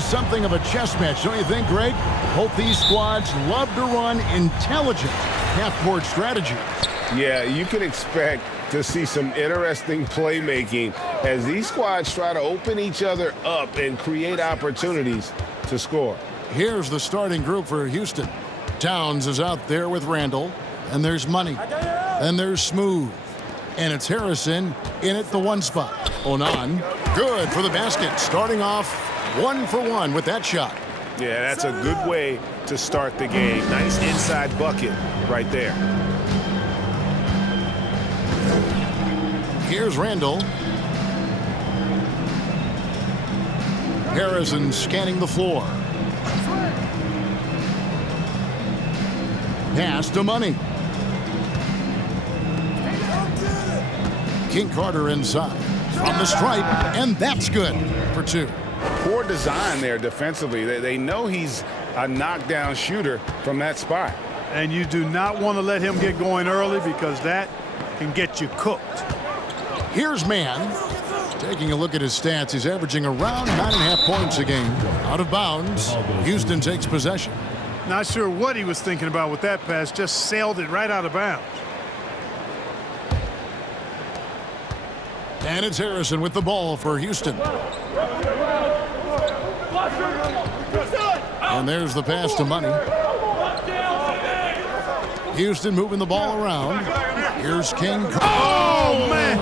be something of a chess match, don't you think, Greg? Both these squads love to run intelligent half-court strategy. Yeah, you can expect to see some interesting playmaking as these squads try to open each other up and create opportunities to score. Here's the starting group for Houston. Towns is out there with Randall, and there's Money, and there's Smooth, and it's Harrison in at the 1 spot. Onan, good for the basket, starting off 1 for 1 with that shot. Yeah, that's a good way to start the game. Nice inside bucket right there. Here's Randall. Harrison scanning the floor. Pass to Money. King Carter inside from the stripe, and that's good for 2. Poor design there defensively. They know he's a knockdown shooter from that spot. And you do not want to let him get going early because that can get you cooked. Here's Mann. Taking a look at his stats, he's averaging around 9.5 points a game. Out of bounds, Houston takes possession. Not sure what he was thinking about with that pass, just sailed it right out of bounds. And it's Harrison with the ball for Houston. And there's the pass to Money. Houston moving the ball around. Here's King. Oh, man!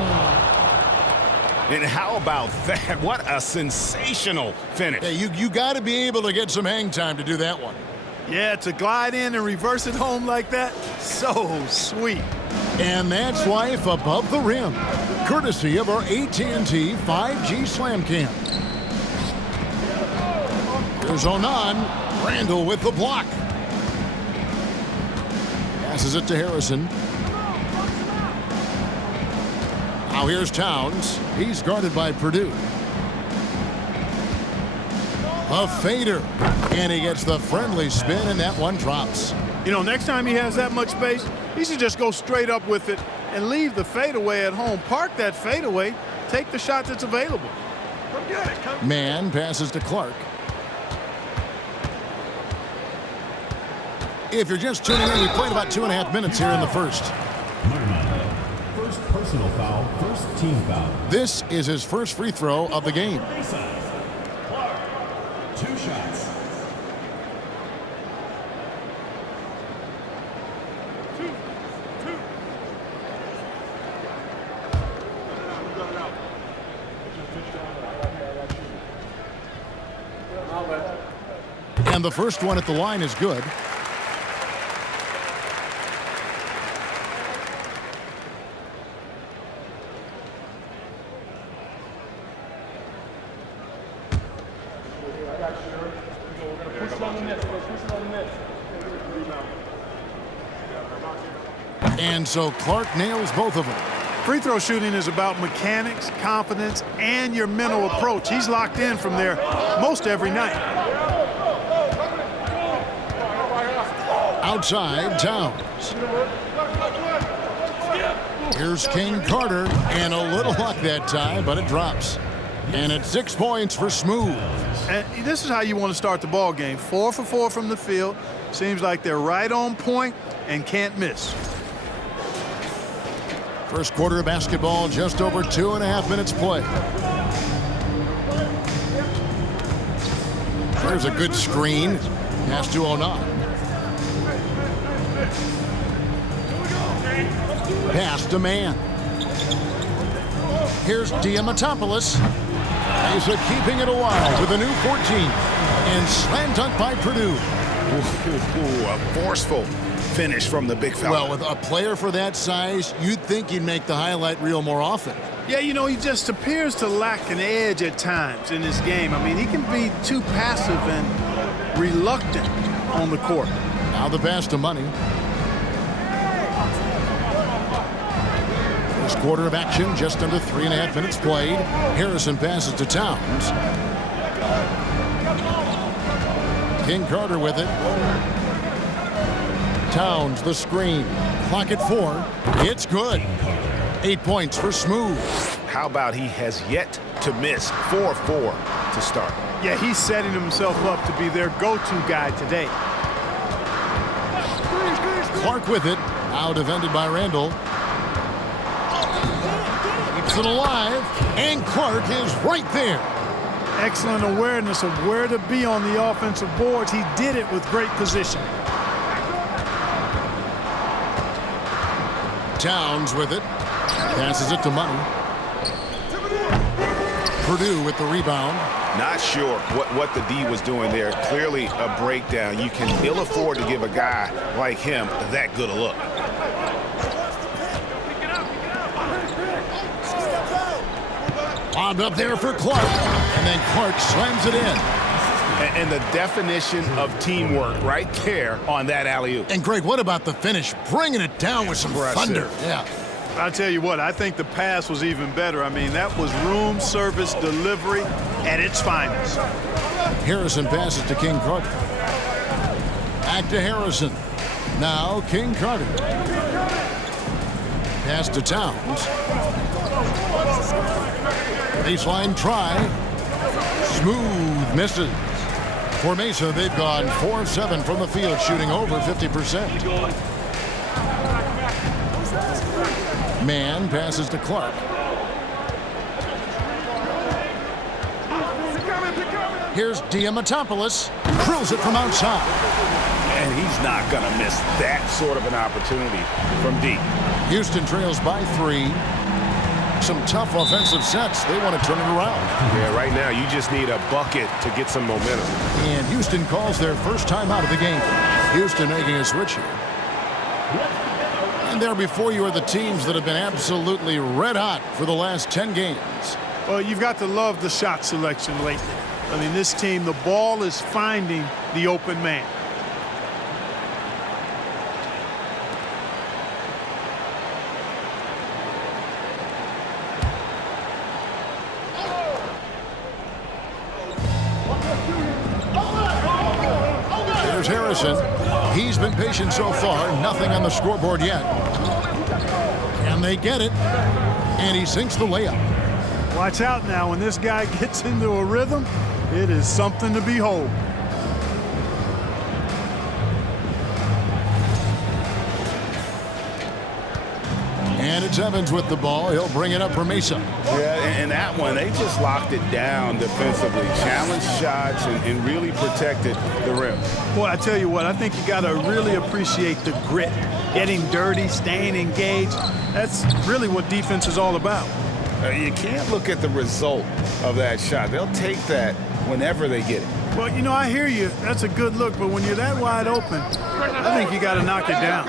And how about that? What a sensational finish. Hey, you got to be able to get some hang time to do that one. Yeah, to glide in and reverse it home like that, so sweet. And that's life above the rim, courtesy of our AT&T 5G Slam Cam. Here's Onan. Randall with the block. Passes it to Harrison. Now here's Towns. He's guarded by Purdue. A fader. And he gets the friendly spin, and that one drops. You know, next time he has that much space, he should just go straight up with it and leave the fadeaway at home. Park that fadeaway. Take the shot that's available. Mann passes to Clark. If you're just tuning in, we played about 2.5 minutes here in the first. First personal foul, first team foul. This is his first free throw of the game. Clark, 2 shots. And the first one at the line is good. And so Clark nails both of them. Free throw shooting is about mechanics, confidence, and your mental approach. He's locked in from there most every night. Outside, Towns. Here's King Carter, and a little luck that time, but it drops. And it's 6 points for Smooth. And this is how you want to start the ball game. 4 for 4 from the field. Seems like they're right on point and can't miss. First quarter of basketball, just over 2.5 minutes play. There's a good screen. Pass to Onan. Pass to Mann. Here's Diamatopoulos. Mesa keeping it alive with a new 14. And slam dunk by Purdue. A forceful finish from the big fella. Well, with a player for that size, you'd think he'd make the highlight reel more often. Yeah, you know, he just appears to lack an edge at times in this game. I mean, he can be too passive and reluctant on the court. Now the pass to Money. First quarter of action, just under 3.5 minutes played. Harrison passes to Towns. King Carter with it. Towns, the screen. Clock at 4. It's good. 8 points for Smooth. How about he has yet to miss 4-4 to start? Yeah, he's setting himself up to be their go-to guy today. Clark with it. Now defended by Randall. Keeps it alive. And Clark is right there. Excellent awareness of where to be on the offensive boards. He did it with great position. Towns with it. Passes it to Money. Purdue with the rebound. Not sure what the D was doing there. Clearly a breakdown. You can ill afford to give a guy like him that good a look. Bombed up there for Clark. And then Clark slams it in. And the definition of teamwork right there on that alley-oop. And Greg, what about the finish? Bringing it down with some thunder. Yeah. I'll tell you what, I think the pass was even better. I mean, that was room service delivery at its finest. Harrison passes to King Carter. Back to Harrison. Now King Carter. Pass to Towns. Baseline try. Smooth misses. For Mesa, they've gone 4-7 from the field, shooting over 50%. Man passes to Clark. Here's Diamatopoulos. Drills it from outside. And he's not going to miss that sort of an opportunity from deep. Houston trails by 3. Some tough offensive sets. They want to turn it around. Yeah, right now you just need a bucket to get some momentum. And Houston calls their first time out of the game. Houston making a switch here. And there before you are the teams that have been absolutely red hot for the last 10 games. Well, you've got to love the shot selection lately. I mean, this team, the ball is finding the open man. There's Harrison. He's been patient so far. Nothing on the scoreboard yet. Can they get it? And he sinks the layup. Watch out now. When this guy gets into a rhythm, it is something to behold. And it's Evans with the ball. He'll bring it up for Mesa. Yeah, and that one, they just locked it down defensively. Challenged shots and really protected the rim. Boy, I tell you what, I think you got to really appreciate the grit. Getting dirty, staying engaged. That's really what defense is all about. You can't look at the result of that shot. They'll take that whenever they get it. Well, you know, I hear you. That's a good look, but when you're that wide open, I think you got to knock it down.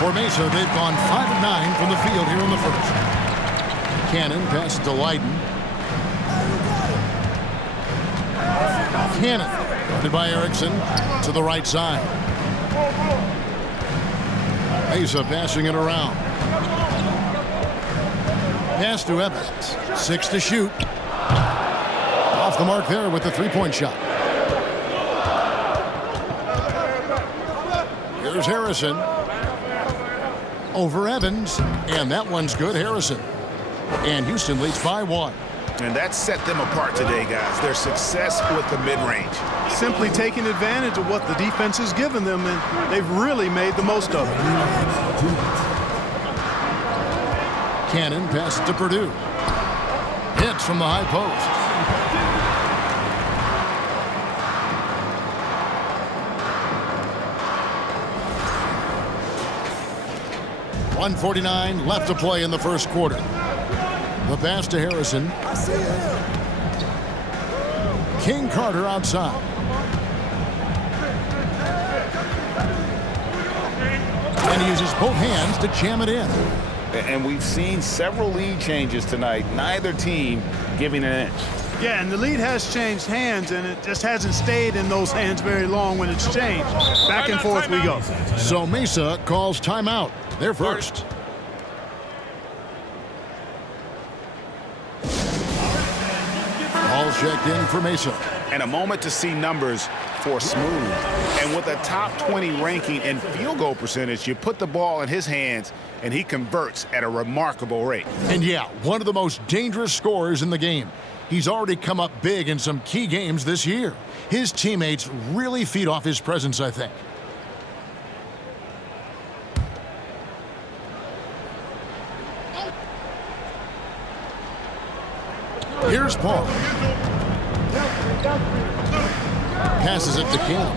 For Mesa, they've gone 5 of 9 from the field here in the first. Cannon passes to Leiden. Cannon, guarded by Erickson, to the right side. Mesa passing it around. Pass to Evans. 6 to shoot. Off the mark there with the three-point shot. Here's Harrison. Over Evans, and that one's good. Harrison. And Houston leads by 1. And that set them apart today, guys. Their success with the mid-range. Simply taking advantage of what the defense has given them, and they've really made the most of it. Cannon passes to Purdue. Hits from the high post. .149 left to play in the first quarter. The pass to Harrison. King Carter outside. And he uses both hands to jam it in. And we've seen several lead changes tonight. Neither team giving an inch. Yeah, and the lead has changed hands, and it just hasn't stayed in those hands very long when it's changed. Back and forth we go. So Mesa calls timeout. They're first. All checked in for Mesa. And a moment to see numbers for Smooth. And with a top 20 ranking and field goal percentage, you put the ball in his hands and he converts at a remarkable rate. And yeah, one of the most dangerous scorers in the game. He's already come up big in some key games this year. His teammates really feed off his presence, I think. Here's Paul. Passes it to Cam.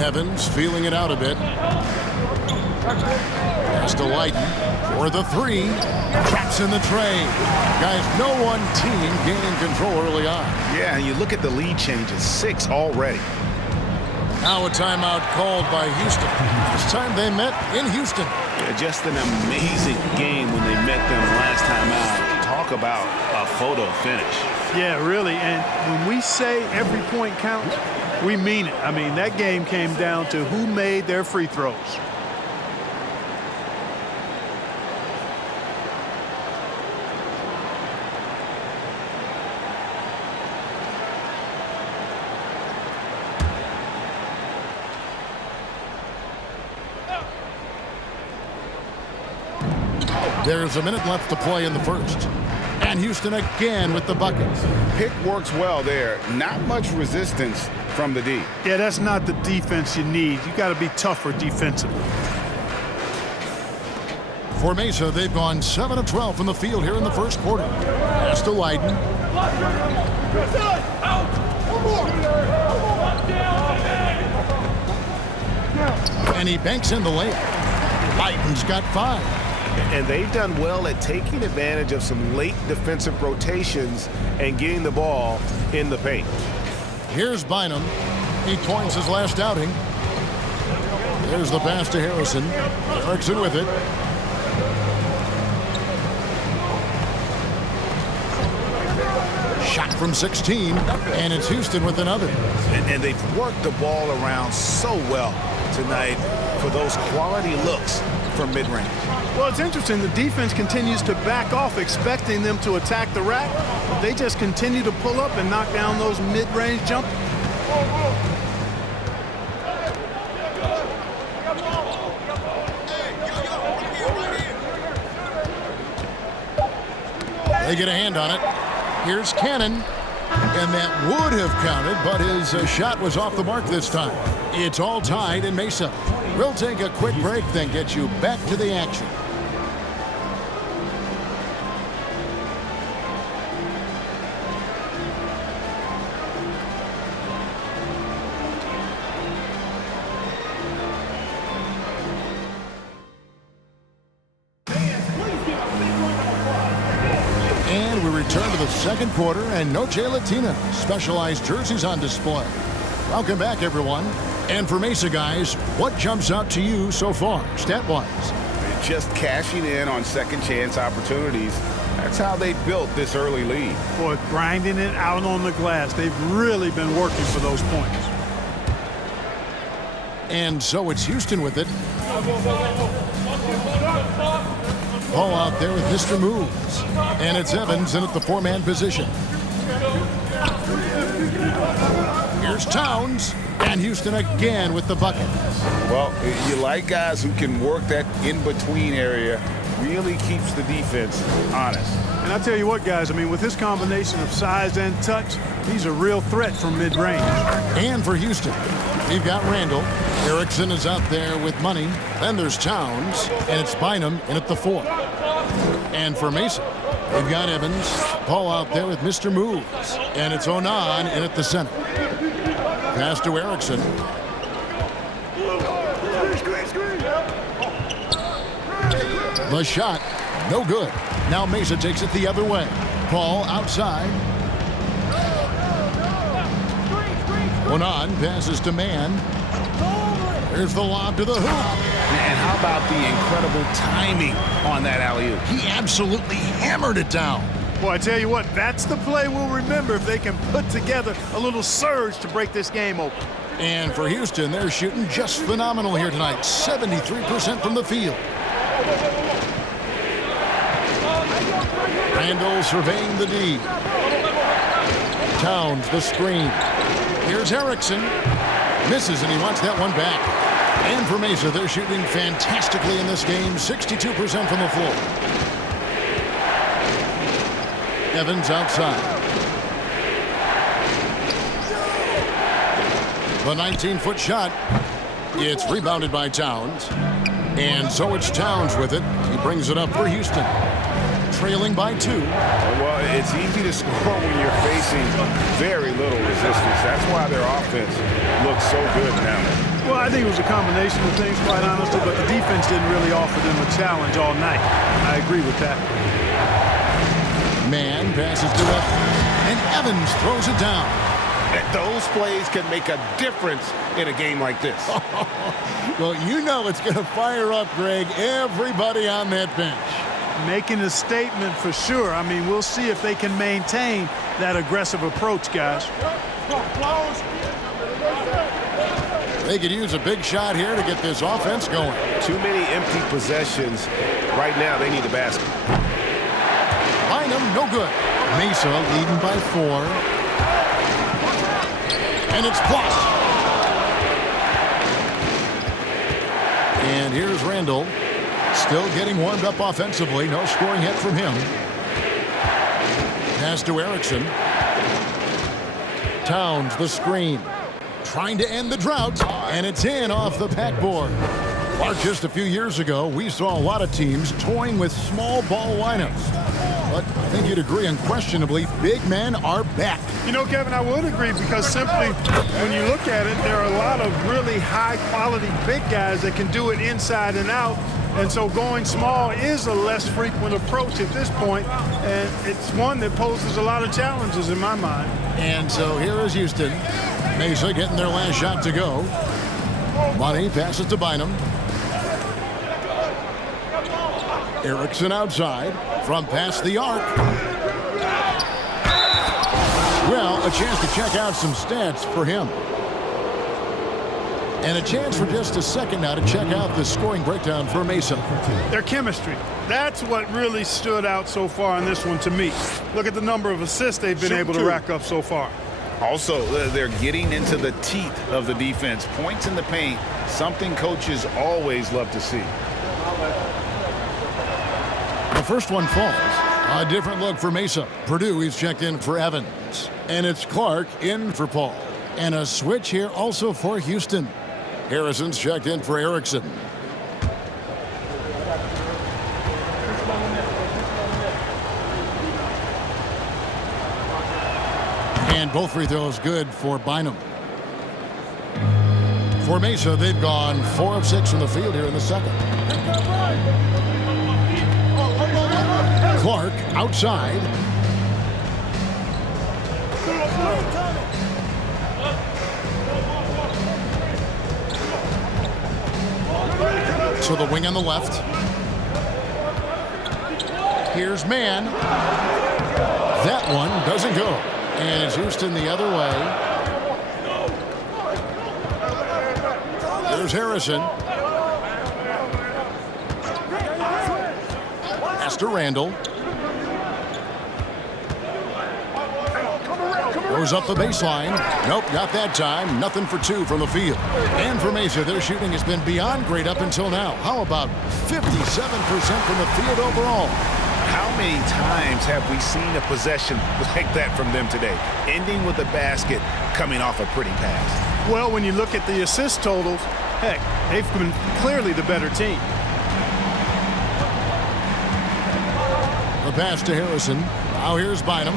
Evans feeling it out a bit. Pass to Leiden for the three. Traps in the tray. Guys, no one team gaining control early on. Yeah, and you look at the lead changes, 6 already. Now a timeout called by Houston. This time they met in Houston. Yeah, just an amazing game when they met them last time out. Talk about a photo finish. Yeah, really. And when we say every point counts, we mean it. I mean, that game came down to who made their free throws. There's a minute left to play in the first. And Houston again with the buckets. Pick works well there. Not much resistance from the D. Yeah, that's not the defense you need. You got to be tougher defensively. For Mesa, they've gone 7 of 12 from the field here in the first quarter. Pass to Leiden. And he banks in the layup. Leiden's got 5. And they've done well at taking advantage of some late defensive rotations and getting the ball in the paint. Here's Bynum. 8 points his last outing. There's the pass to Harrison. Erickson with it. Shot from 16, and it's Houston with another. And they've worked the ball around so well tonight for those quality looks from mid-range. Well, it's interesting. The defense continues to back off, expecting them to attack the rack. They just continue to pull up and knock down those mid-range jumpers. They get a hand on it. Here's Cannon. And that would have counted, but his shot was off the mark this time. It's all tied in Mesa. We'll take a quick break, then get you back to the action. And we return to the second quarter, and Noche Latina specialized jerseys on display. Welcome back, everyone. And for Mesa guys, what jumps out to you so far, stat-wise? Just cashing in on second chance opportunities. That's how they built this early lead. Boy, grinding it out on the glass. They've really been working for those points. And so it's Houston with it. Ball out there with Mr. Moves. And it's Evans in at the 4-man position. Here's Towns. And Houston again with the bucket. Well, you like guys who can work that in-between area. Really keeps the defense honest. And I tell you what, guys, I mean, with this combination of size and touch, he's a real threat from mid-range. And for Houston, we've got Randall. Erickson is out there with money. Then there's Towns, and it's Bynum in at the 4. And for Mesa, we've got Evans. Paul out there with Mr. Moves. And it's Onan in at the center. Pass to Erickson. The shot, no good. Now Mesa takes it the other way. Paul outside. Onan passes to Man. There's the lob to the hoop. And how about the incredible timing on that alley-oop? He absolutely hammered it down. Boy, I tell you what, that's the play we'll remember if they can put together a little surge to break this game open. And for Houston, they're shooting just phenomenal here tonight. 73% from the field. Randall surveying the D. Towns the screen. Here's Erickson. Misses, and he wants that one back. And for Mesa, they're shooting fantastically in this game, 62% from the floor. Evans outside. The 19-foot shot. It's rebounded by Towns. And so it's Towns with it. He brings it up for Houston. Trailing by 2. Well, it's easy to score when you're facing very little resistance. That's why their offense looks so good now. Well, I think it was a combination of things, quite honestly, but the defense didn't really offer them a challenge all night. I agree with that. Man passes to Evans, and Evans throws it down. Those plays can make a difference in a game like this. Well, you know it's going to fire up, Greg, everybody on that bench. Making a statement for sure. I mean, we'll see if they can maintain that aggressive approach, guys. They could use a big shot here to get this offense going. Too many empty possessions. Right now, they need a basket. Bynum, no good. Mesa leading by 4. And it's blocked. And here's Randall. Still getting warmed up offensively. No scoring hit from him. Pass to Erickson. Towns, the screen. Trying to end the drought. And it's in off the backboard. Mark, just a few years ago, we saw a lot of teams toying with small ball lineups. But I think you'd agree unquestionably, big men are back. You know, Kevin, I would agree because simply when you look at it, there are a lot of really high-quality big guys that can do it inside and out. And so going small is a less frequent approach at this point, and it's one that poses a lot of challenges in my mind. And so here is Houston. Mesa getting their last shot to go. Money passes to Bynum. Erickson outside from past the arc. Well, a chance to check out some stats for him. And a chance for just a second now to check out the scoring breakdown for Mesa. Their chemistry. That's what really stood out so far in this one to me. Look at the number of assists they've been able to rack up so far. Also, they're getting into the teeth of the defense. Points in the paint, something coaches always love to see. The first one falls. A different look for Mesa. Purdue is checked in for Evans. And it's Clark in for Paul. And a switch here also for Houston. Harrison's checked in for Erickson. And both free throws good for Bynum. For Mesa, they've gone 4 of 6 from the field here in the second. Clark outside. So the wing on the left. Here's Man. That one doesn't go. And it's Houston the other way. There's Harrison. Pass to Randall. Goes up the baseline. Nope, not that time. Nothing for 2 from the field. And for Mesa, their shooting has been beyond great up until now. How about 57% from the field overall? How many times have we seen a possession like that from them today? Ending with a basket, coming off a pretty pass. Well, when you look at the assist totals, heck, they've been clearly the better team. The pass to Harrison. Now here's Bynum.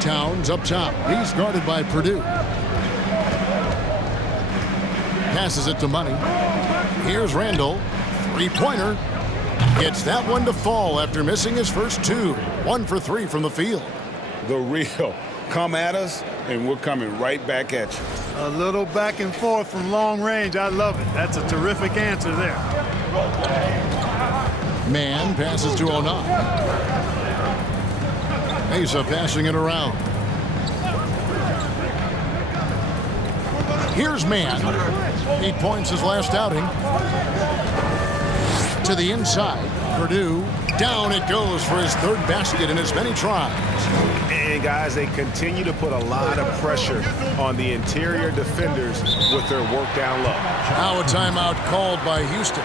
Towns up top. He's guarded by Purdue. Passes it to Money. Here's Randall. Three-pointer. Gets that one to fall after missing his first 2. 1 for 3 from the field. The real. Come at us, and we're coming right back at you. A little back and forth from long range. I love it. That's a terrific answer there. Man passes to Onan. Mesa passing it around. Here's Man. 8 points his last outing. To the inside. Purdue, down it goes for his third basket in as many tries. And, guys, they continue to put a lot of pressure on the interior defenders with their work down low. Now a timeout called by Houston.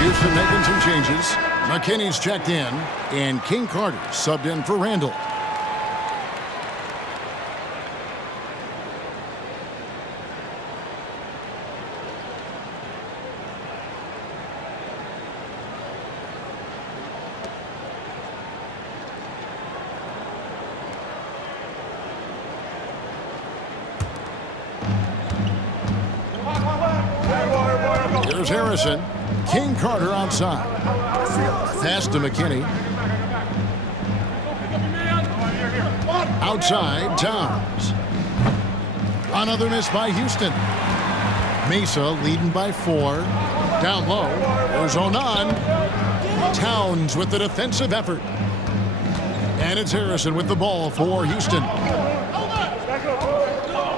Houston making some changes. McKinney's checked in, and King Carter subbed in for Randall. Here's Harrison. King Carter outside. Pass to McKinney. Outside, Towns. Another miss by Houston. Mesa leading by 4. Down low. There's Onan. Towns with the defensive effort. And it's Harrison with the ball for Houston.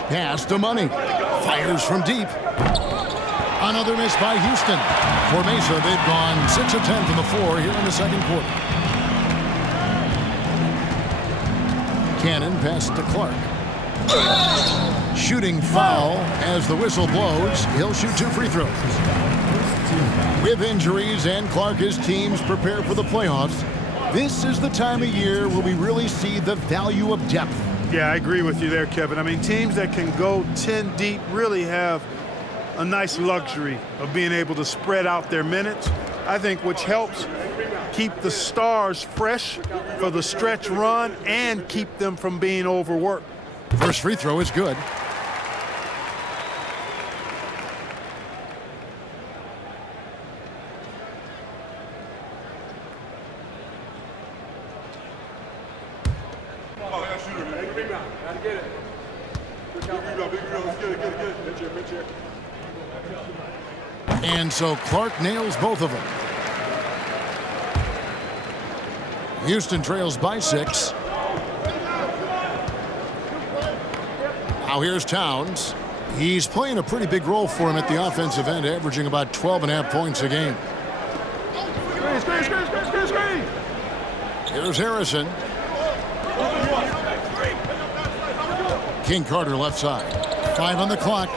Pass to Money. Fires from deep. Another miss by Houston. For Mesa, they've gone 6 of 10 from the floor here in the second quarter. Cannon passed to Clark. Shooting foul as the whistle blows. He'll shoot 2 free throws. With injuries and Clark as teams prepare for the playoffs, this is the time of year where we really see the value of depth. Yeah, I agree with you there, Kevin. I mean, teams that can go 10 deep really have a nice luxury of being able to spread out their minutes, I think, which helps keep the stars fresh for the stretch run and keep them from being overworked. First free throw is good. And so Clark nails both of them. Houston trails by 6. Now here's Towns. He's playing a pretty big role for him at the offensive end, averaging about 12.5 points a game. Here's Harrison. King Carter left side. 5 on the clock.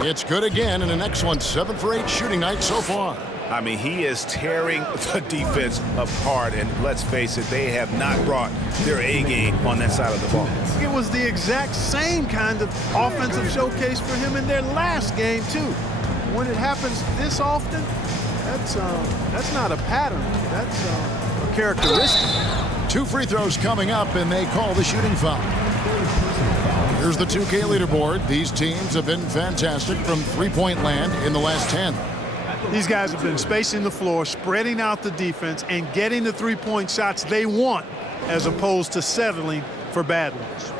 It's good again, and the next one 7 for 8 shooting night so far. I mean, he is tearing the defense apart, and let's face it, they have not brought their A game on that side of the ball. It was the exact same kind of offensive showcase for him in their last game, too. When it happens this often, that's not a pattern. That's a characteristic. 2 free throws coming up, and they call the shooting foul. Here's the 2K leaderboard. These teams have been fantastic from three-point land in the last 10. These guys have been spacing the floor, spreading out the defense, and getting the three-point shots they want as opposed to settling for bad ones.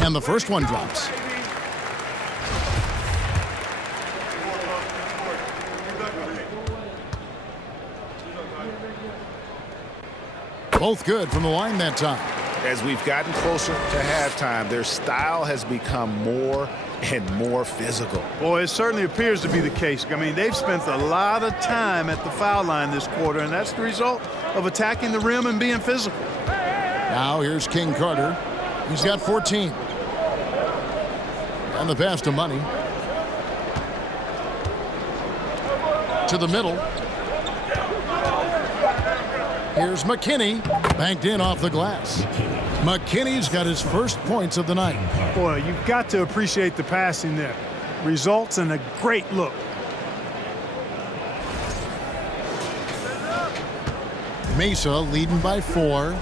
And the first one drops. Both good from the line that time. As we've gotten closer to halftime, their style has become more and more physical. Boy, it certainly appears to be the case. I mean, they've spent a lot of time at the foul line this quarter, and that's the result of attacking the rim and being physical. Now here's King Carter. He's got 14. And the pass to Money. To the middle. Here's McKinney. Banked in off the glass. McKinney's got his first points of the night. Boy, you've got to appreciate the passing there. Results in a great look. Mesa leading by 4.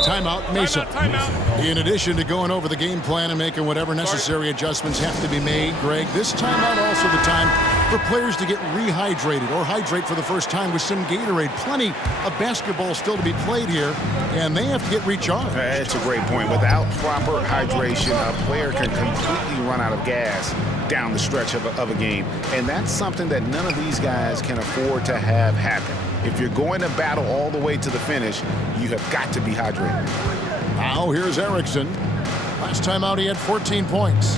Timeout, Mesa. In addition to going over the game plan and making whatever necessary adjustments have to be made, Greg, this timeout also the time for players to get rehydrated or hydrate for the first time with some Gatorade. Plenty of basketball still to be played here, and they have to get recharged. That's a great point. Without proper hydration, a player can completely run out of gas down the stretch of a game, and that's something that none of these guys can afford to have happen. If you're going to battle all the way to the finish, you have got to be hydrated. Now here's Erickson. Last time out he had 14 points.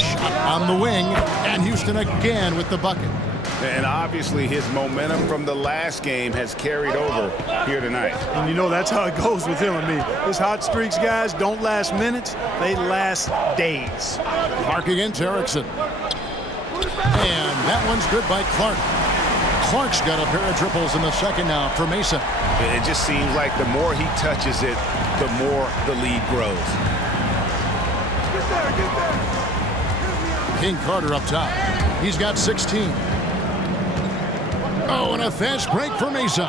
Shot on the wing, and Houston again with the bucket. And obviously his momentum from the last game has carried over here tonight. And you know that's how it goes with him and me. His hot streaks, guys, don't last minutes. They last days. Clark against Erickson. And that one's good by Clark. Clark's got a pair of triples in the second now for Mesa. It just seems like the more he touches it, the more the lead grows. King Carter up top. He's got 16. Oh, and a fast break for Mesa.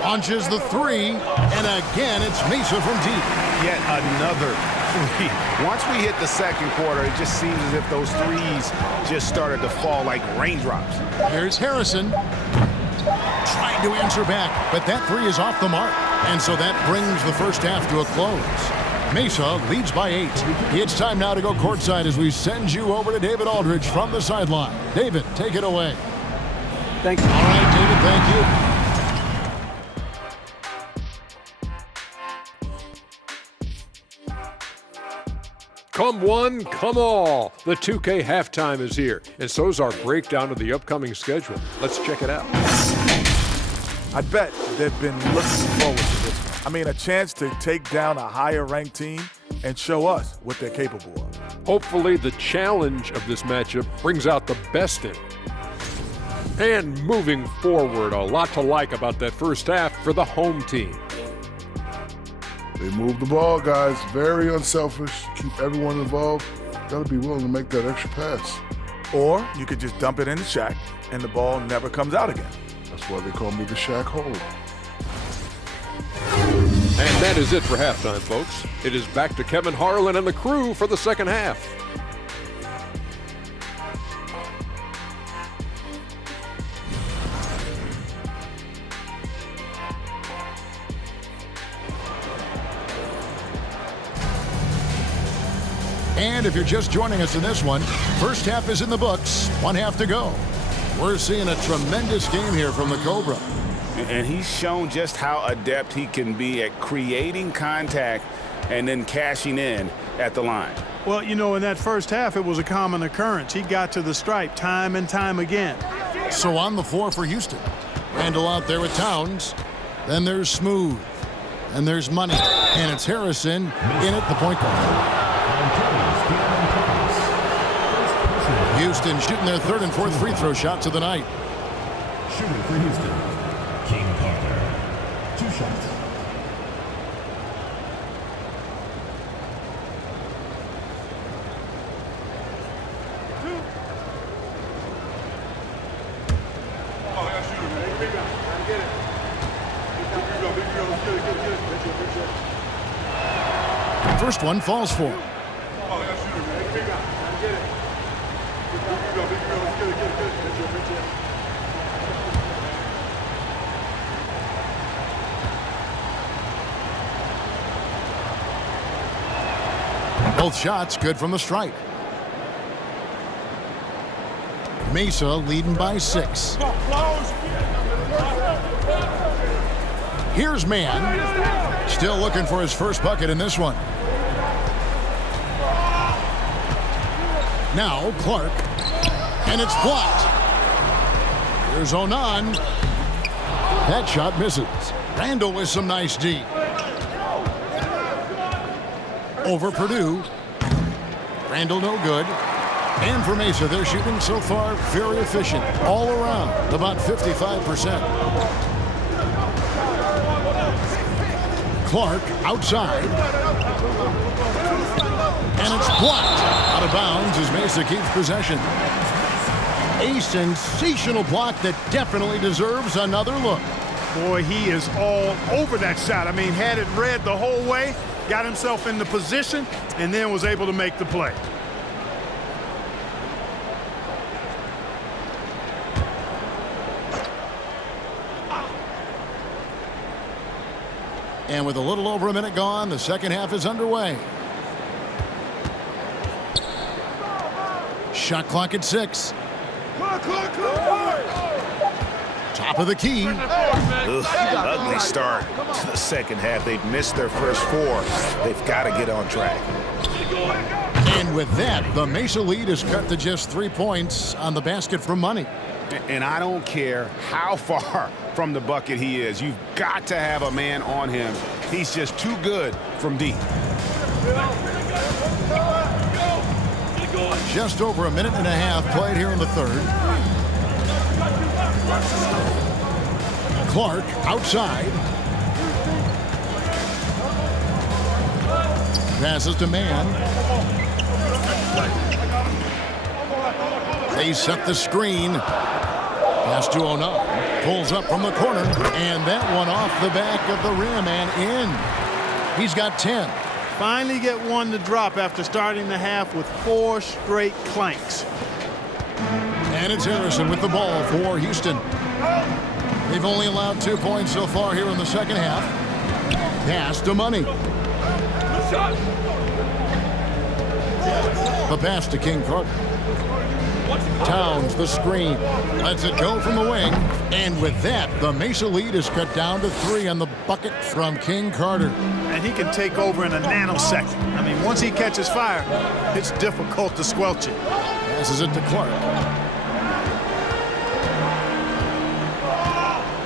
Launches the 3, and again it's Mesa from deep. Yet another 3. Once we hit the second quarter, it just seems as if those threes just started to fall like raindrops. Here's Harrison. Trying to answer back, but that 3 is off the mark. And so that brings the first half to a close. Mesa leads by 8. It's time now to go courtside as we send you over to David Aldridge from the sideline. David, take it away. Thank you. All right, David, thank you. Come one, come all. The 2K halftime is here, and so's our breakdown of the upcoming schedule. Let's check it out. I bet they've been looking forward to this one. I mean, a chance to take down a higher-ranked team and show us what they're capable of. Hopefully, the challenge of this matchup brings out the best in it. And moving forward, a lot to like about that first half for the home team. They move the ball, guys. Very unselfish. Keep everyone involved. Got to be willing to make that extra pass. Or you could just dump it in the Shaq, and the ball never comes out again. That's why they call me the Shaq Hole. And that is it for halftime, folks. It is back to Kevin Harlan and the crew for the second half. And if you're just joining us in this one, first half is in the books, one half to go. We're seeing a tremendous game here from the Cobra. And he's shown just how adept he can be at creating contact and then cashing in at the line. Well, you know, in that first half, it was a common occurrence. He got to the stripe time and time again. So on the floor for Houston. Randall out there with Towns. Then there's Smooth. And there's Money. And it's Harrison in at the point guard. Houston shooting their third and fourth free throw shots of the night. Shooting for Houston, King Carter. 2 shots. First one falls for him. Both shots good from the stripe. Mesa leading by 6. Here's Man. Still looking for his first bucket in this one. Now Clark. And it's blocked. Here's Onan. That shot misses. Randall with some nice D. Over Purdue. Randall no good. And for Mesa, they're shooting so far very efficient. All around, about 55%. Clark outside. And it's blocked. Out of bounds as Mesa keeps possession. A sensational block that definitely deserves another look. Boy, he is all over that shot. I mean, had it read the whole way, got himself in the position, and then was able to make the play. And with a little over a minute gone, the second half is underway. Shot clock at 6. Top of the key. Ugly start to the second half. They've missed their first 4. They've got to get on track. And with that, the Mesa lead is cut to just 3 points on the basket from Money. And I don't care how far from the bucket he is. You've got to have a man on him. He's just too good from deep. Just over a minute and a half played here in the third. Clark outside. Passes to Man. They set the screen. Pass to Onan. Pulls up from the corner. And that one off the back of the rim and in. He's got 10. Finally get one to drop after starting the half with 4 straight clanks. And it's Harrison with the ball for Houston. They've only allowed 2 points so far here in the second half. Pass to Money. The pass to King Carter. Towns the screen. Lets it go from the wing. And with that, the Mesa lead is cut down to 3 on the bucket from King Carter. And he can take over in a nanosecond. I mean, once he catches fire, it's difficult to squelch it. Passes it to Clark.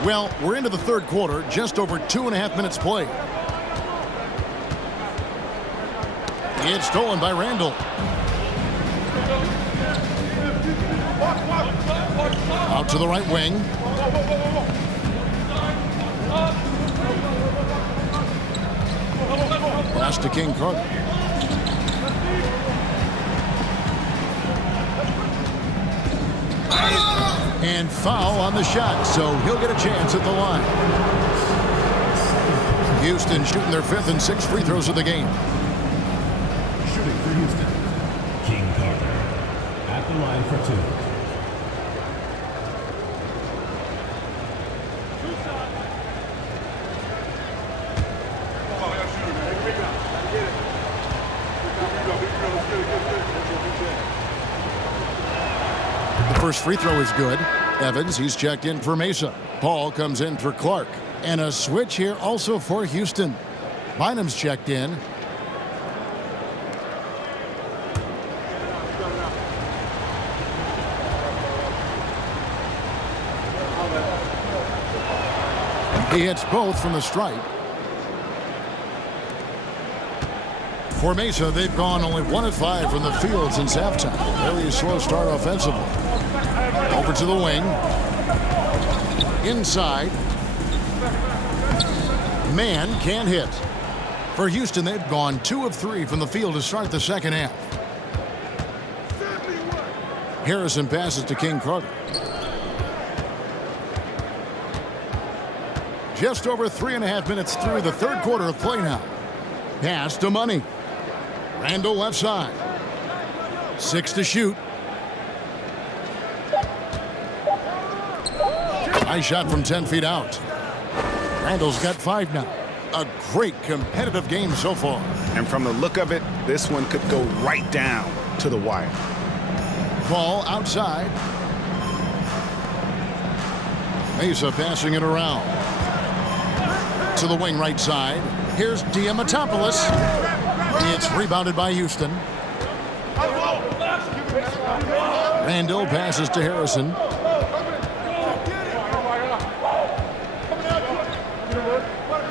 Well, we're into the third quarter, just over 2.5 minutes played. It's stolen by Randall. Out to the right wing. Pass to King Carter. And foul on the shot, so he'll get a chance at the line. Houston shooting their 5th and 6th free throws of the game. Shooting for Houston, King Carter at the line for 2. The first free throw is good. Evans, he's checked in for Mesa. Paul comes in for Clark. And a switch here also for Houston. Bynum's checked in. He hits both from the stripe. For Mesa, they've gone only 1 of 5 from the field since halftime. Very slow start offensively. Over to the wing. Inside. Man can't hit. For Houston, they've gone 2 of 3 from the field to start the second half. Harrison passes to King Carter. Just over 3.5 minutes through the third quarter of play now. Pass to Money. Randall left side. 6 to shoot. Nice shot from 10 feet out. Randall's got 5 now. A great competitive game so far. And from the look of it, this one could go right down to the wire. Ball outside. Mesa passing it around. To the wing right side. Here's Diamatopoulos. It's rebounded by Houston. Randall passes to Harrison.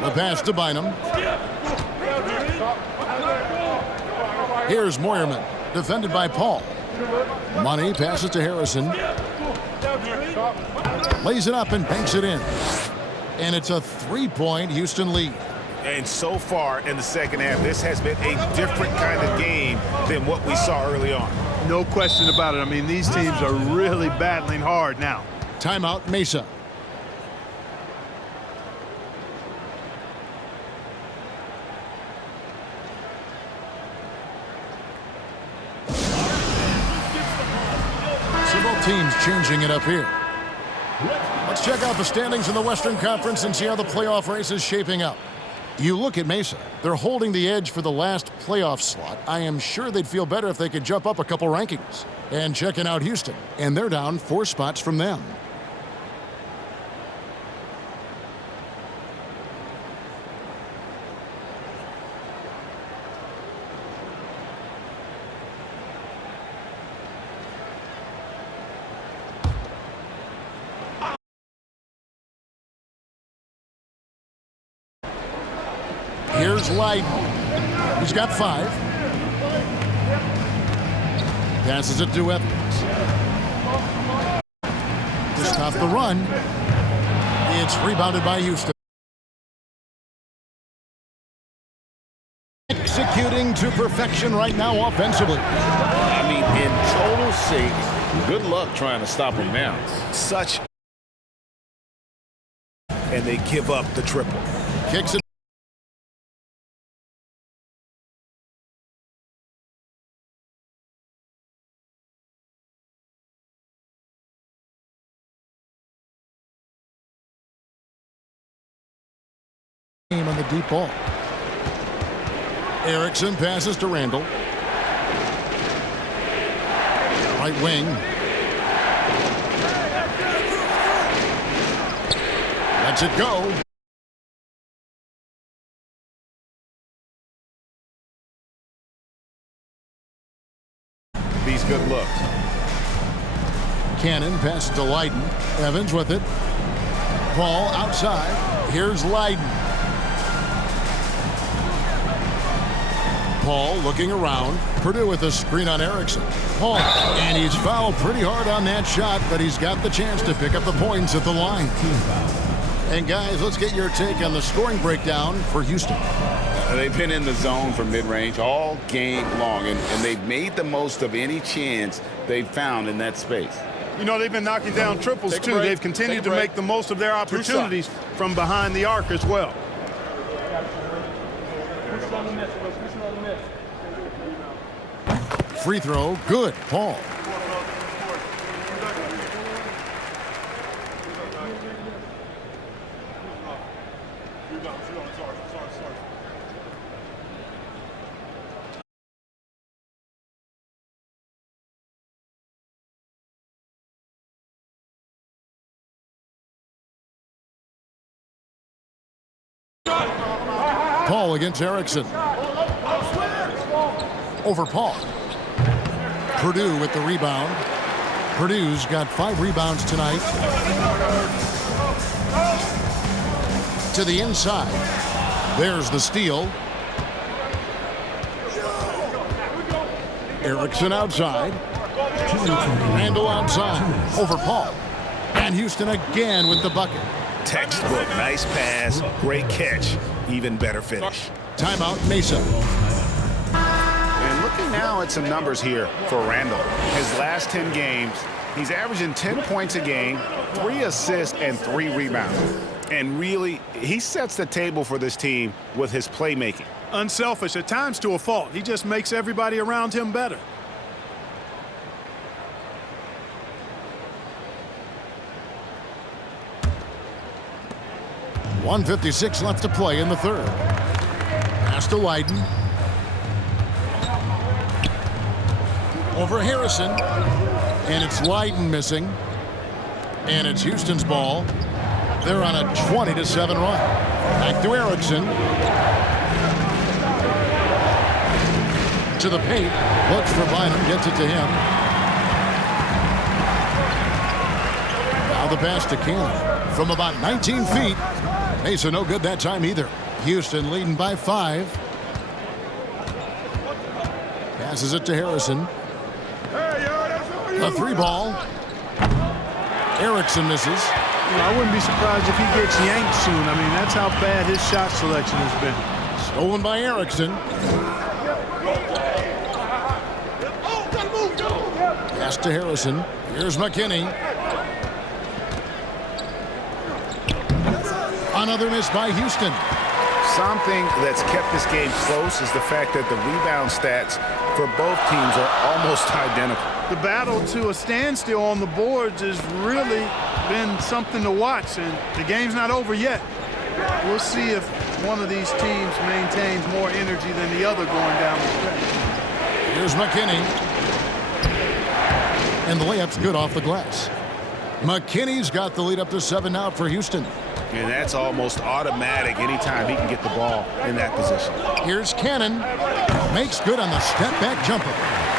The pass to Bynum. Here's Moyerman, defended by Paul. Money passes to Harrison. Lays it up and banks it in. And it's a three-point Houston lead. And so far in the second half, this has been a different kind of game than what we saw early on. No question about it. I mean, these teams are really battling hard now. Timeout, Mesa. Both teams changing it up here. Let's check out the standings in the Western Conference and see how the playoff race is shaping up. You look at Mesa. They're holding the edge for the last playoff slot. I am sure they'd feel better if they could jump up a couple rankings. And checking out Houston, and they're down 4 spots from them. Here's Leiden. He's got 5. Passes it to Evans. To stop the run. It's rebounded by Houston. Executing to perfection right now offensively. I mean, in total sync. Good luck trying to stop him now. Such. And they give up the triple. Kicks it. On the deep ball. Erickson passes to Randall. Right wing. Lets it go. These good looks. Cannon passes to Leiden. Evans with it. Ball outside. Here's Leiden. Paul looking around. Purdue with a screen on Erickson. Paul, and he's fouled pretty hard on that shot, but he's got the chance to pick up the points at the line. And guys, let's get your take on the scoring breakdown for Houston. They've been in the zone for mid-range all game long, and they've made the most of any chance they've found in that space. You know, they've been knocking down triples, too. They've continued to make the most of their opportunities from behind the arc as well. Free throw, good. Paul. Paul against Erickson. Over Paul. Purdue with the rebound. Purdue's got 5 rebounds tonight. To the inside. There's the steal. Erickson outside. Randall outside. Over Paul. And Houston again with the bucket. Textbook, nice pass, great catch, even better finish. Timeout, Mesa. And looking now at some numbers here for Randall. His last 10 games, he's averaging 10 points a game, 3 assists, and 3 rebounds. And really, he sets the table for this team with his playmaking. Unselfish, at times to a fault. He just makes everybody around him better. 1:56 left to play in the third. Pass to Lydon. Over Harrison. And it's Lydon missing. And it's Houston's ball. They're on a 20-7 run. Back to Erickson. To the paint. Looks for Bynum. Gets it to him. Now the pass to Cannon. From about 19 feet. Mesa no good that time either. Houston leading by 5. Passes it to Harrison. A 3-ball. Erickson misses. I wouldn't be surprised if he gets yanked soon. I mean, that's how bad his shot selection has been. Stolen by Erickson. Pass to Harrison. Here's McKinney. Another miss by Houston. Something that's kept this game close is the fact that the rebound stats for both teams are almost identical. The battle to a standstill on the boards has really been something to watch, and the game's not over yet. We'll see if one of these teams maintains more energy than the other going down the stretch. Here's McKinney. And the layup's good off the glass. McKinney's got the lead up to 7 now for Houston. And that's almost automatic anytime he can get the ball in that position. Here's Cannon. Makes good on the step-back jumper.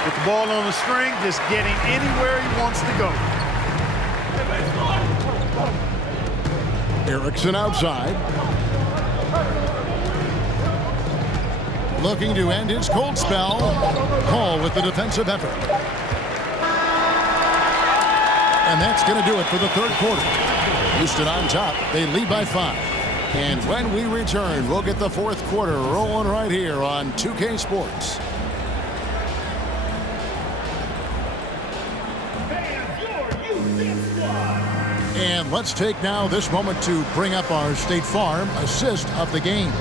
With the ball on the string, just getting anywhere he wants to go. Erickson outside. Looking to end his cold spell. Hall with the defensive effort. And that's going to do it for the third quarter. Houston on top. They lead by 5. And when we return, we'll get the fourth quarter rolling right here on 2K Sports. And let's take now this moment to bring up our State Farm assist of the game.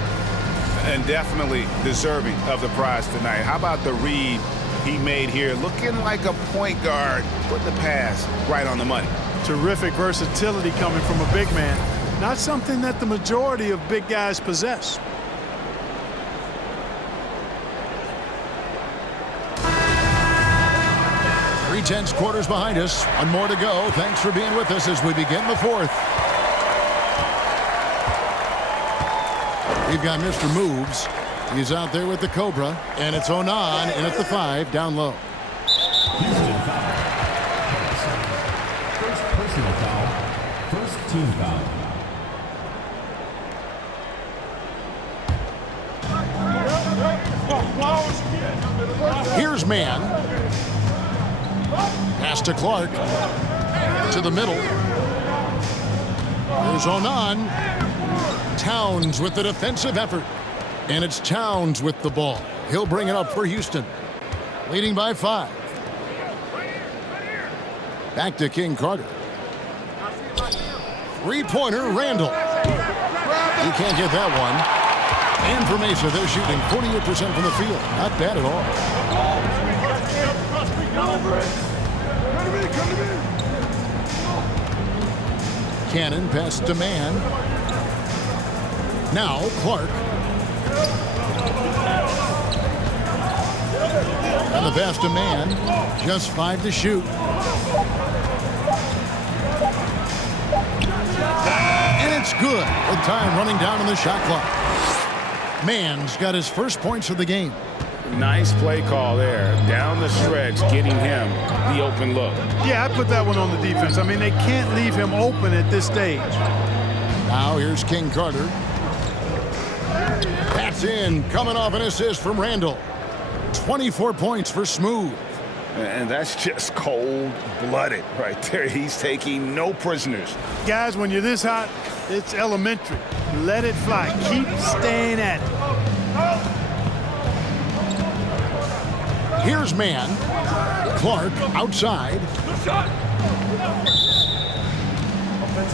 And definitely deserving of the prize tonight. How about the read he made here? Looking like a point guard, putting the pass right on the money. Terrific versatility coming from a big man. Not something that the majority of big guys possess. Three-tenths quarters behind us. One more to go. Thanks for being with us as we begin the fourth. We've got Mr. Moves. He's out there with the Cobra. And it's Onan in at the 5, down low. Houston foul. First personal foul. First team foul. Here's Man. Pass to Clark. To the middle. Here's Onan. Towns with the defensive effort. And it's Towns with the ball. He'll bring it up for Houston. Leading by 5. Back to King Carter. Three-pointer, Randall. He can't get that one. And for Mesa, they're shooting 48% from the field. Not bad at all. Cannon pass to Man. Now Clark. And the pass to Man. Just 5 to shoot. And it's good with time running down on the shot clock. Man's got his first points of the game. Nice play call there. Down the stretch, getting him the open look. Yeah, I put that one on the defense. I mean, they can't leave him open at this stage. Now here's King Carter. That's in, coming off an assist from Randall. 24 points for Smooth. And that's just cold-blooded right there. He's taking no prisoners. Guys, when you're this hot, it's elementary. Let it fly. Keep staying at it. Here's Man. Clark outside.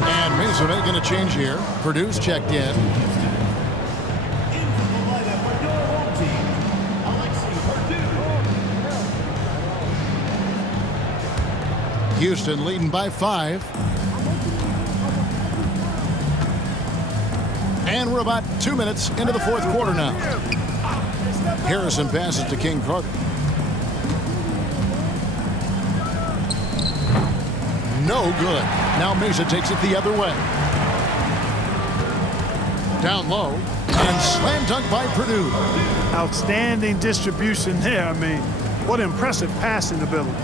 And Mesa making a change here. Purdue's checked in. Houston leading by 5. And we're about 2 minutes into the fourth quarter now. Harrison passes to King Carter. No good. Now Mesa takes it the other way. Down low. And slam dunk by Purdue. Outstanding distribution there. I mean, what impressive passing ability.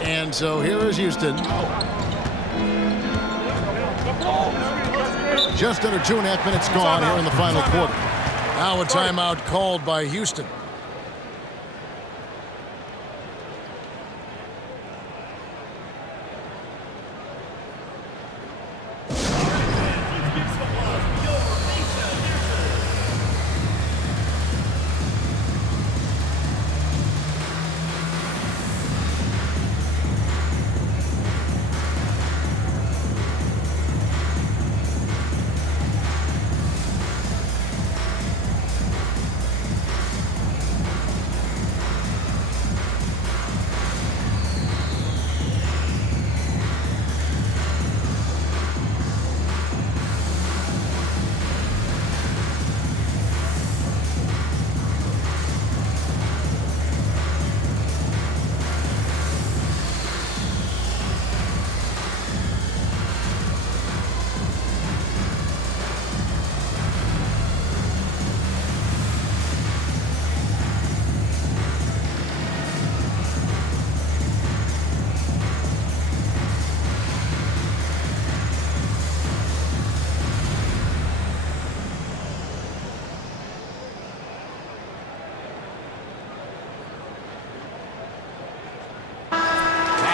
And so here is Houston. Just under 2.5 minutes gone here in the final quarter. Now a timeout called by Houston.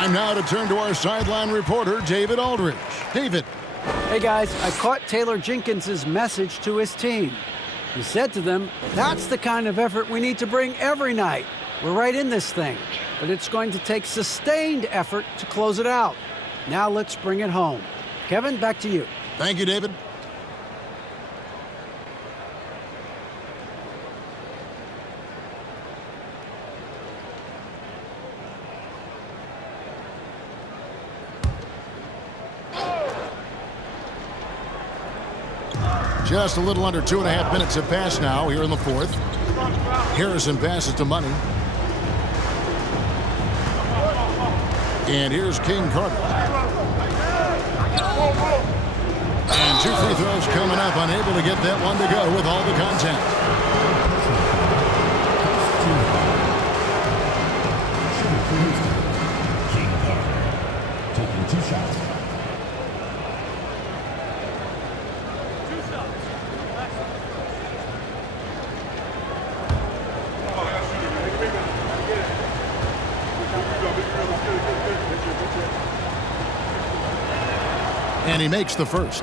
Time now to turn to our sideline reporter, David Aldridge. David. Hey guys, I caught Taylor Jenkins' message to his team. He said to them, that's the kind of effort we need to bring every night. We're right in this thing, but it's going to take sustained effort to close it out. Now let's bring it home. Kevin, back to you. Thank you, David. Just a little under 2.5 minutes have passed now here in the fourth. Harrison passes to Money. And here's King Carter. And 2 free throws coming up, unable to get that one to go with all the contact. King Carter taking 2 shots. And he makes the first.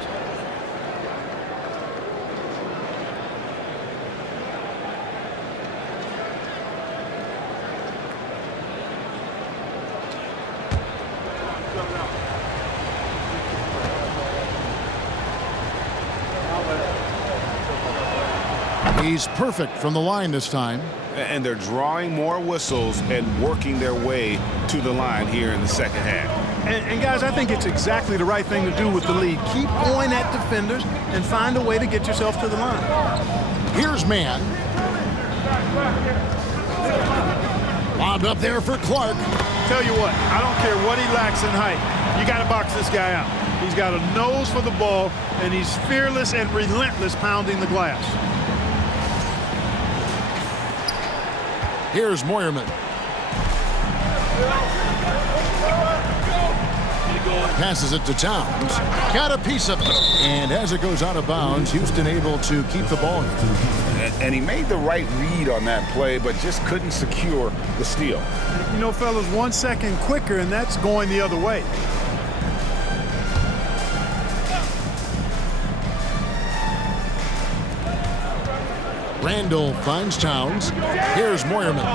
He's perfect from the line this time. And they're drawing more whistles and working their way to the line here in the second half. And guys, I think it's exactly the right thing to do with the lead. Keep going at defenders and find a way to get yourself to the line. Here's man. Lobbed up there for Clark. Tell you what, I don't care what he lacks in height. You got to box this guy out. He's got a nose for the ball, and he's fearless and relentless pounding the glass. Here's Moyerman. Passes it to Towns. Got a piece of it. And as it goes out of bounds, Houston able to keep the ball. And he made the right read on that play, but just couldn't secure the steal. You know, fellas, 1 second quicker, and that's going the other way. Randall finds Towns. Here's Moyerman.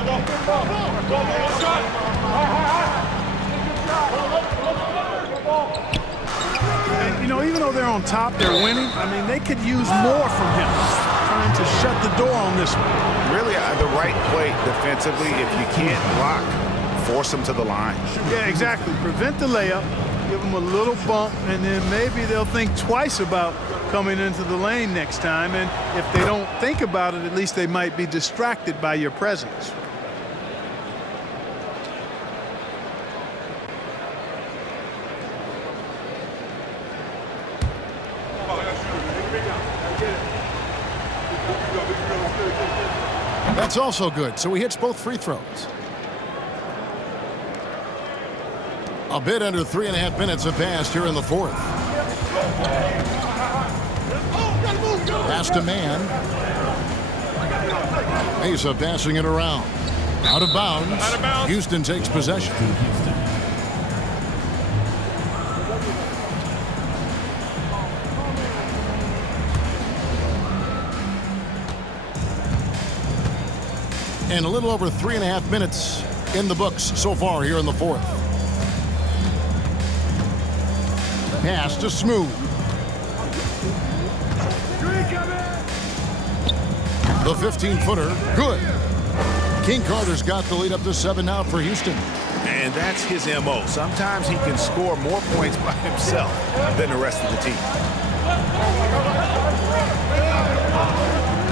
And, you know, even though they're on top, they're winning. I mean, they could use more from him. Trying to shut the door on this one. Really, the right play defensively, if you can't block force them to the line. Yeah, exactly. Prevent the layup, give them a little bump, and then maybe they'll think twice about coming into the lane next time. And if they don't think about it, at least they might be distracted by your presence. That's also good, so he hits both free throws. A bit under 3.5 minutes have passed here in the fourth. Pass to man. Mesa passing it around. Out of bounds. Houston takes possession. And a little over 3.5 minutes in the books so far here in the fourth. Pass to Smooth. The 15-footer, good. King Carter's got the lead up to 7 now for Houston. And that's his MO. Sometimes he can score more points by himself than the rest of the team.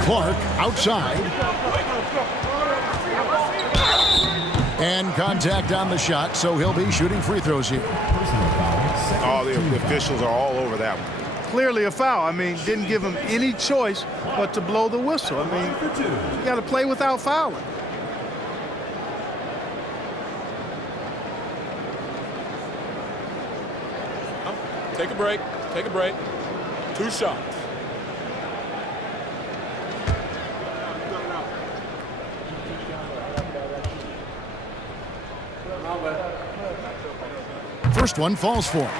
Clark outside. And contact on the shot, so he'll be shooting free throws here. Oh, the officials are all over that one. Clearly a foul. I mean, didn't give him any choice but to blow the whistle. I mean, you got to play without fouling. Take a break. Take a break. 2 shots. First one falls for him.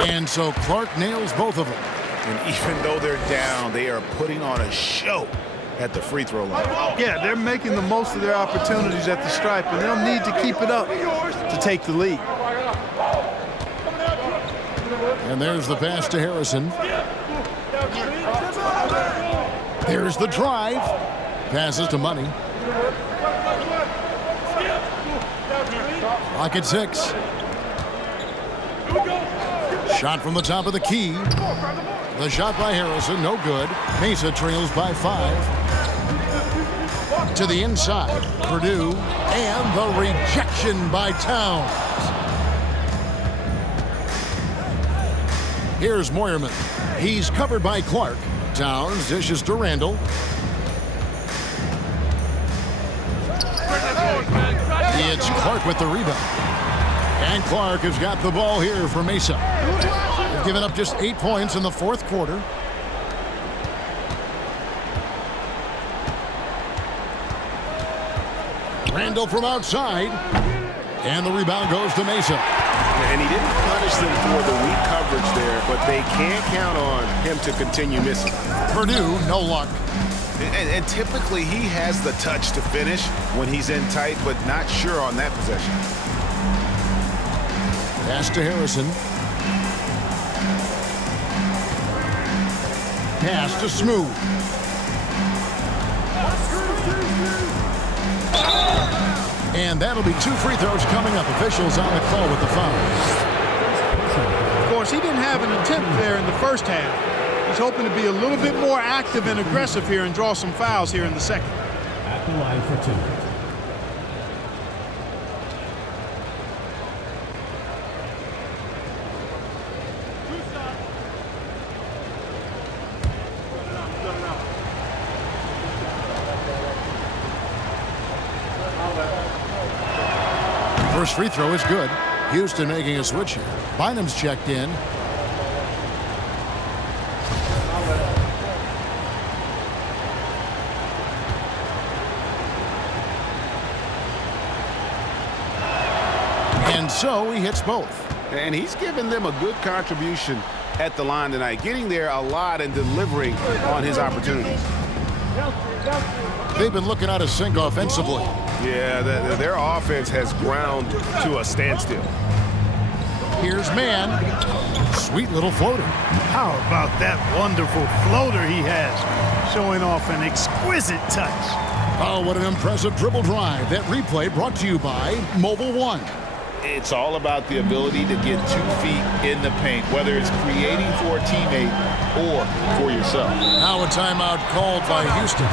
And so Clark nails both of them. And even though they're down, they are putting on a show at the free throw line. Yeah, they're making the most of their opportunities at the stripe, and they'll need to keep it up to take the lead. And there's the pass to Harrison. There's the drive. Passes to Money. Clock at 6. Shot from the top of the key. The shot by Harrison, no good. Mesa trails by 5. To the inside, Purdue, and the rejection by Towns. Here's Moyerman. He's covered by Clark. Towns dishes to Randall. It's Clark with the rebound. And Clark has got the ball here for Mesa. They've given up just 8 points in the fourth quarter. Randall from outside. And the rebound goes to Mesa. And he didn't punish them for the weak coverage there, but they can't count on him to continue missing. Purdue, no luck. And typically he has the touch to finish when he's in tight, but not sure on that possession. Pass to Harrison. Pass to Smooth. And that'll be 2 free throws coming up. Officials on the call with the fouls. Of course, he didn't have an attempt there in the first half. He's hoping to be a little bit more active and aggressive here and draw some fouls here in the second. At the line for 2. First free throw is good. Houston making a switch here. Bynum's checked in. And so he hits both. And he's given them a good contribution at the line tonight, getting there a lot and delivering on his opportunities. They've been looking out of sync offensively. Yeah, their offense has ground to a standstill. Here's Man. Sweet little floater. How about that wonderful floater he has, showing off an exquisite touch. Oh, what an impressive dribble drive. That replay brought to you by Mobile One. It's all about the ability to get 2 feet in the paint, whether it's creating for a teammate or for yourself. Now a timeout called by Houston.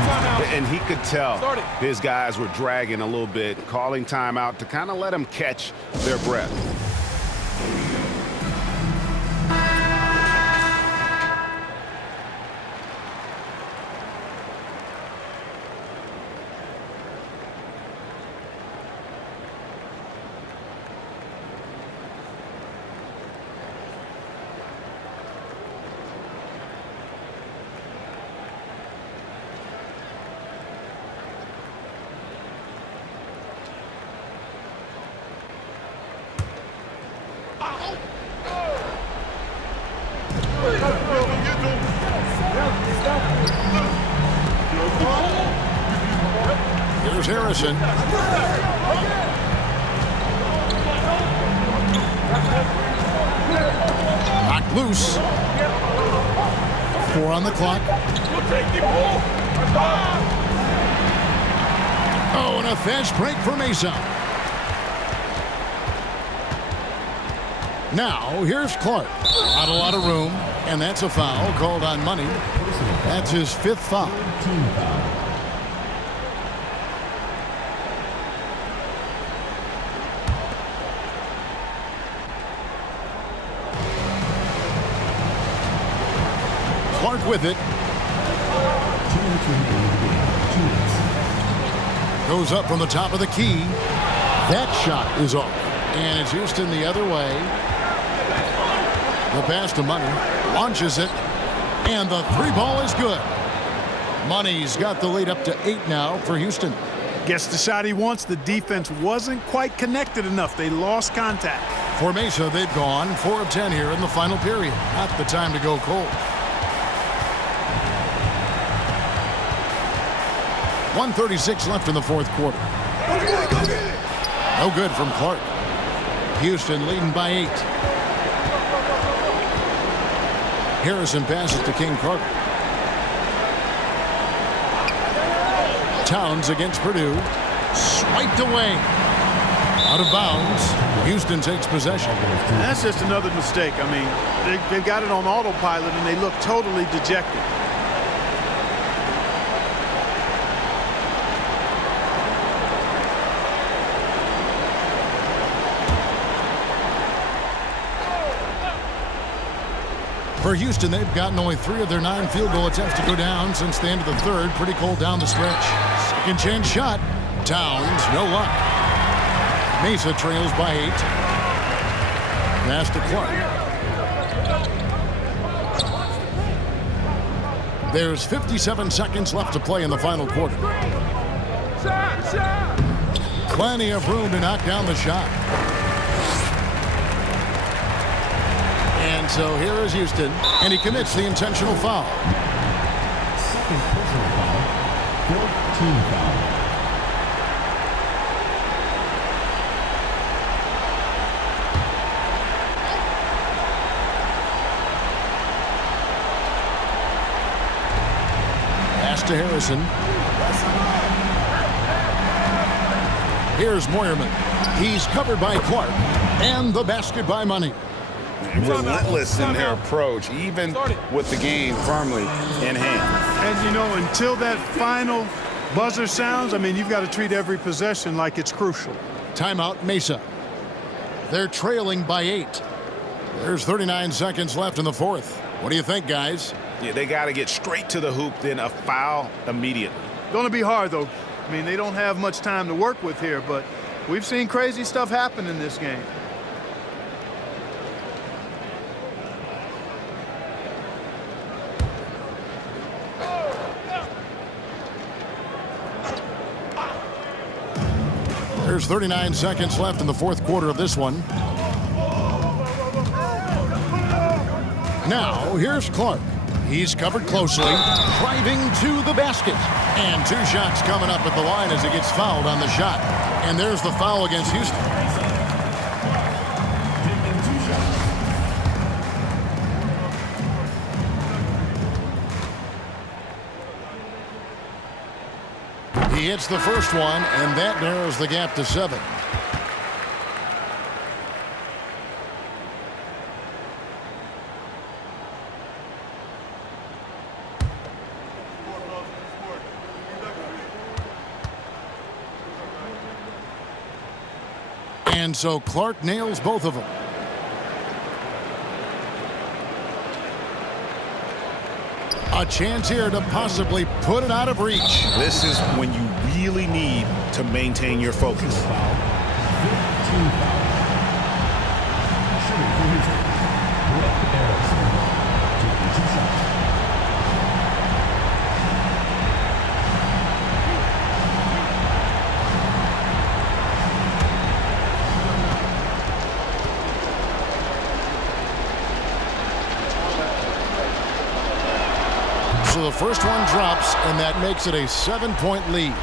And he could tell his guys were dragging a little bit, calling timeout to kind of let them catch their breath. Here's Harrison. Knocked loose. 4 on the clock. Oh, and a fast break for Mesa. Now, here's Clark. Not a lot of room, and that's a foul called on Money. That's his 5th foul. Team foul. Clark with it. 2 minutes remaining in the game. 2 minutes. Goes up from the top of the key. That shot is off. And it's Houston the other way. The pass to Money. Launches it. And the 3-ball is good. Money's got the lead up to 8 now for Houston. Gets the shot he wants. The defense wasn't quite connected enough. They lost contact. For Mesa, they've gone 4 of 10 here in the final period. Not the time to go cold. 1:36 left in the 4th quarter. No good from Clark. Houston leading by 8. Harrison passes to King Carter. Towns against Purdue. Swiped away. Out of bounds. Houston takes possession. That's just another mistake. I mean, they've got it on autopilot, and they look totally dejected. For Houston, they've gotten only 3 of their 9 field goal attempts to go down since the end of the 3rd. Pretty cold down the stretch. Second chance shot. Towns, no luck. Mesa trails by 8. Pass to Clark. There's 57 seconds left to play in the final quarter. Plenty of room to knock down the shot. And so here is Houston, and he commits the intentional foul. Second personal foul. 4th team foul. Pass to Harrison. Here's Moyerman. He's covered by Clark, and the basket by Money. Relentless in their approach, even with the game firmly in hand. And, you know, until that final buzzer sounds, I mean, you've got to treat every possession like it's crucial. Timeout, Mesa. They're trailing by 8. There's 39 seconds left in the 4th. What do you think, guys? Yeah, they got to get straight to the hoop, then a foul immediately. Going to be hard, though. I mean, they don't have much time to work with here, but we've seen crazy stuff happen in this game. There's 39 seconds left in the 4th quarter of this one. Now, here's Clark. He's covered closely, driving to the basket. And 2 shots coming up at the line as he gets fouled on the shot. And there's the foul against Houston. He hits the first one, and that narrows the gap to 7. And so Clark nails both of them. A chance here to possibly put it out of reach. This is when you really need to maintain your focus. So the first one drops, and that makes it a 7-point lead.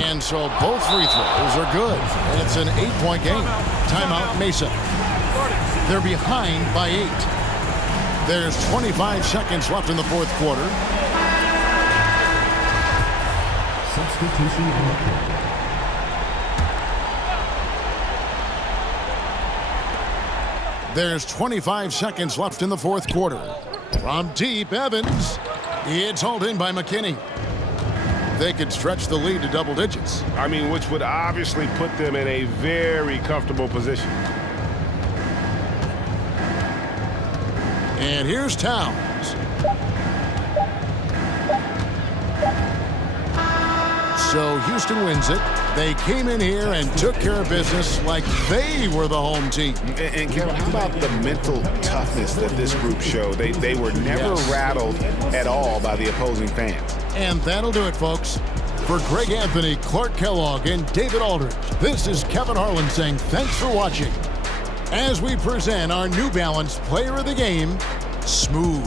And so both free throws are good, and it's an 8-point game. Timeout, Mesa. They're behind by 8. There's 25 seconds left in the fourth quarter. Substitution on the court. There's 25 seconds left in the fourth quarter. From deep, Evans. It's hauled in by McKinney. They could stretch the lead to double digits. I mean, which would obviously put them in a very comfortable position. And here's Towns. So Houston wins it. They came in here and took care of business like they were the home team. And Kevin, how about the mental toughness that this group showed? They were never rattled at all by the opposing fans. And that'll do it, folks. For Greg Anthony, Clark Kellogg, and David Aldridge, this is Kevin Harlan saying thanks for watching as we present our New Balance Player of the Game, Smooth.